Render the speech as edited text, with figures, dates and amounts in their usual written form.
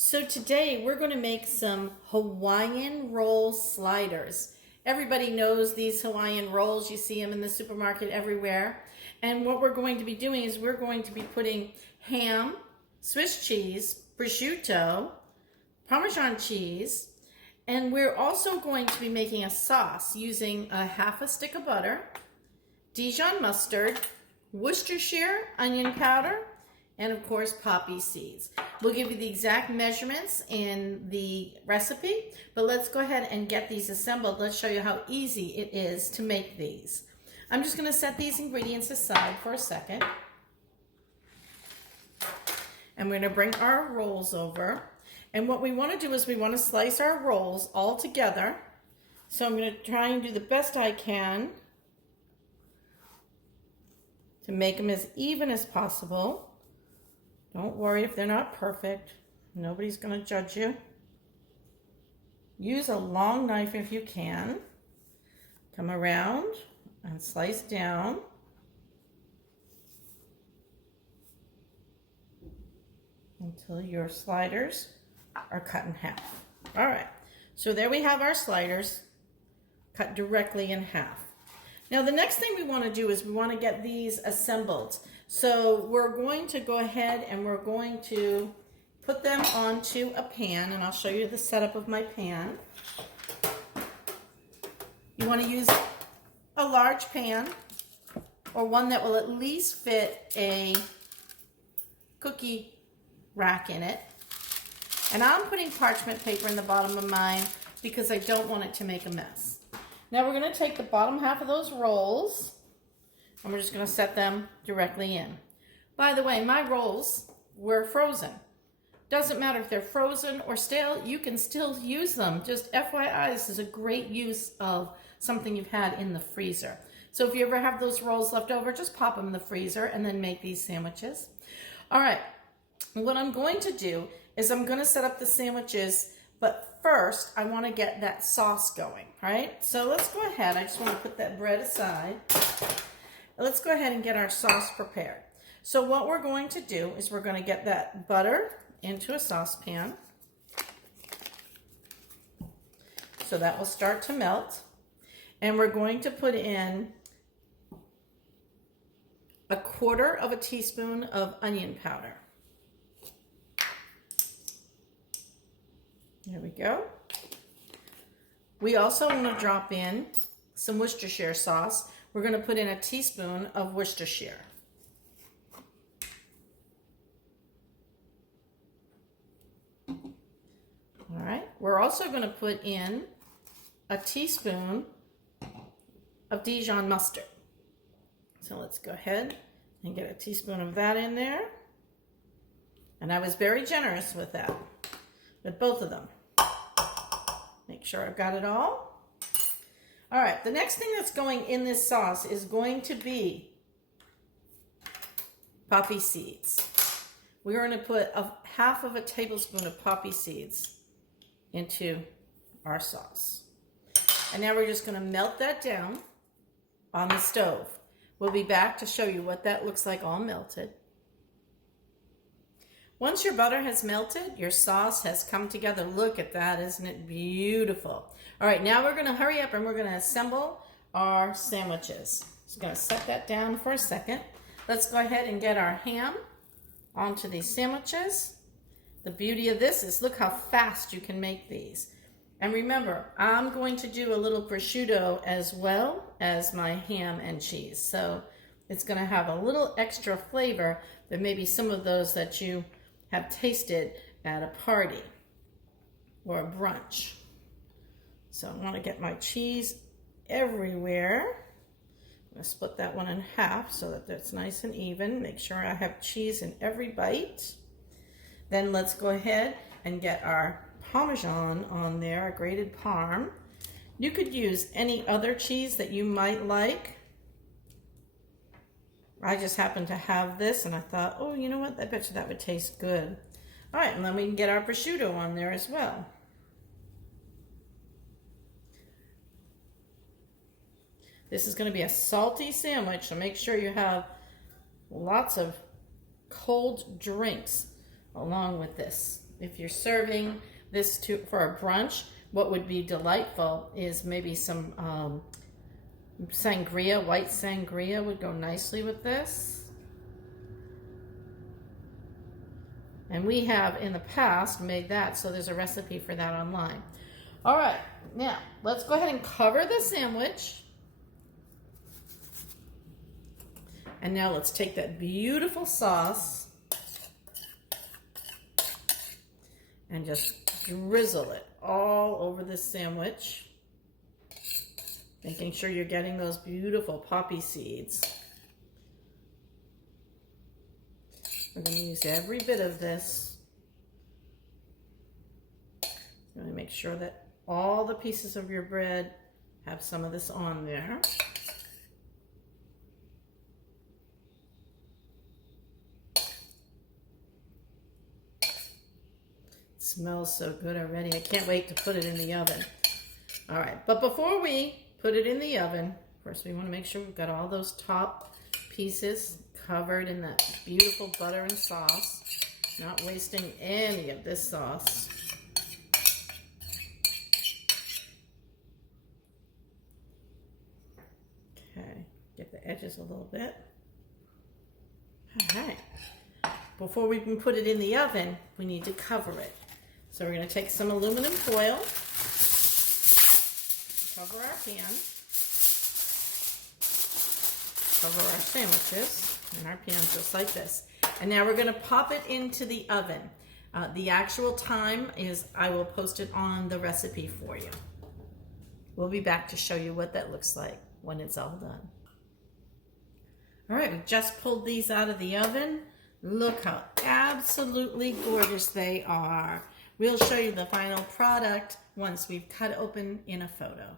So today we're going to make some Hawaiian roll sliders. Everybody knows these Hawaiian rolls. You see them in the supermarket everywhere. And what we're going to be doing is we're going to be putting ham, Swiss cheese, prosciutto, Parmesan cheese, and we're also going to be making a sauce using a half a stick of butter, Dijon mustard, Worcestershire onion powder, and of course poppy seeds. We'll give you the exact measurements in the recipe, but let's go ahead and get these assembled. Let's show you how easy it is to make these. I'm just going to set these ingredients aside for a second. And we're going to bring our rolls over. And what we want to do is we want to slice our rolls all together. So I'm going to try and do the best I can to make them as even as possible. Don't worry if they're not perfect. Nobody's going to judge you. Use a long knife if you can. Come around and slice down. Until your sliders are cut in half. All right, so there we have our sliders cut directly in half. Now the next thing we want to do is we want to get these assembled. So we're going to go ahead and we're going to put them onto a pan, and I'll show you the setup of my pan. You want to use a large pan or one that will at least fit a cookie rack in it. And I'm putting parchment paper in the bottom of mine because I don't want it to make a mess. Now we're going to take the bottom half of those rolls and we're just going to set them directly in. By the way, my rolls were frozen. Doesn't matter if they're frozen or stale, you can still use them. Just FYI, this is a great use of something you've had in the freezer. So if you ever have those rolls left over, just pop them in the freezer and then make these sandwiches. All right, what I'm going to do is I'm going to set up the sandwiches, but first I want to get that sauce going, right? So let's go ahead. I just want to put that bread aside. Let's go ahead and get our sauce prepared. So what we're going to do is we're going to get that butter into a saucepan. So that will start to melt. And we're going to put in 1/4 teaspoon of onion powder. There we go. We also want to drop in some Worcestershire sauce. We're going to put in 1 teaspoon of Worcestershire. All right. We're also going to put in 1 teaspoon of Dijon mustard. So let's go ahead and get 1 teaspoon of that in there. And I was very generous with that, with both of them. Make sure I've got it all. All right, the next thing that's going in this sauce is going to be poppy seeds. We're going to put 1/2 tablespoon of poppy seeds into our sauce. And now we're just going to melt that down on the stove. We'll be back to show you what that looks like all melted. Once your butter has melted, your sauce has come together. Look at that, isn't it beautiful? All right, now we're going to hurry up and we're going to assemble our sandwiches. So I'm going to set that down for a second. Let's go ahead and get our ham onto these sandwiches. The beauty of this is look how fast you can make these. And remember, I'm going to do a little prosciutto as well as my ham and cheese. So it's going to have a little extra flavor than maybe some of those that you have tasted at a party or a brunch. So I want to get my cheese everywhere. I'm going to split that one in half so that it's nice and even. Make sure I have cheese in every bite. Then let's go ahead and get our Parmesan on there, a grated Parm. You could use any other cheese that you might like. I just happen to have this and I thought, oh, you know what? I bet you that would taste good. All right, and then we can get our prosciutto on there as well. This is going to be a salty sandwich, so make sure you have lots of cold drinks along with this if you're serving this for a brunch, what would be delightful is maybe some sangria. White sangria would go nicely with this. And we have in the past made that, so there's a recipe for that online. All right, now let's go ahead and cover the sandwich. And now let's take that beautiful sauce and just drizzle it all over this sandwich, making sure you're getting those beautiful poppy seeds. We're going to use every bit of this. We're going to make sure that all the pieces of your bread have some of this on there. Smells so good already. I can't wait to put it in the oven. All right, but before we put it in the oven, first we want to make sure we've got all those top pieces covered in that beautiful butter and sauce. Not wasting any of this sauce. Okay, get the edges a little bit. All right. Before we can put it in the oven, we need to cover it. So we're going to take some aluminum foil, cover our pan, cover our sandwiches, and our pan just like this. And now we're going to pop it into the oven. The actual time is, I will post it on the recipe for you. We'll be back to show you what that looks like when it's all done. All right, we just pulled these out of the oven. Look how absolutely gorgeous they are. We'll show you the final product once we've cut open in a photo.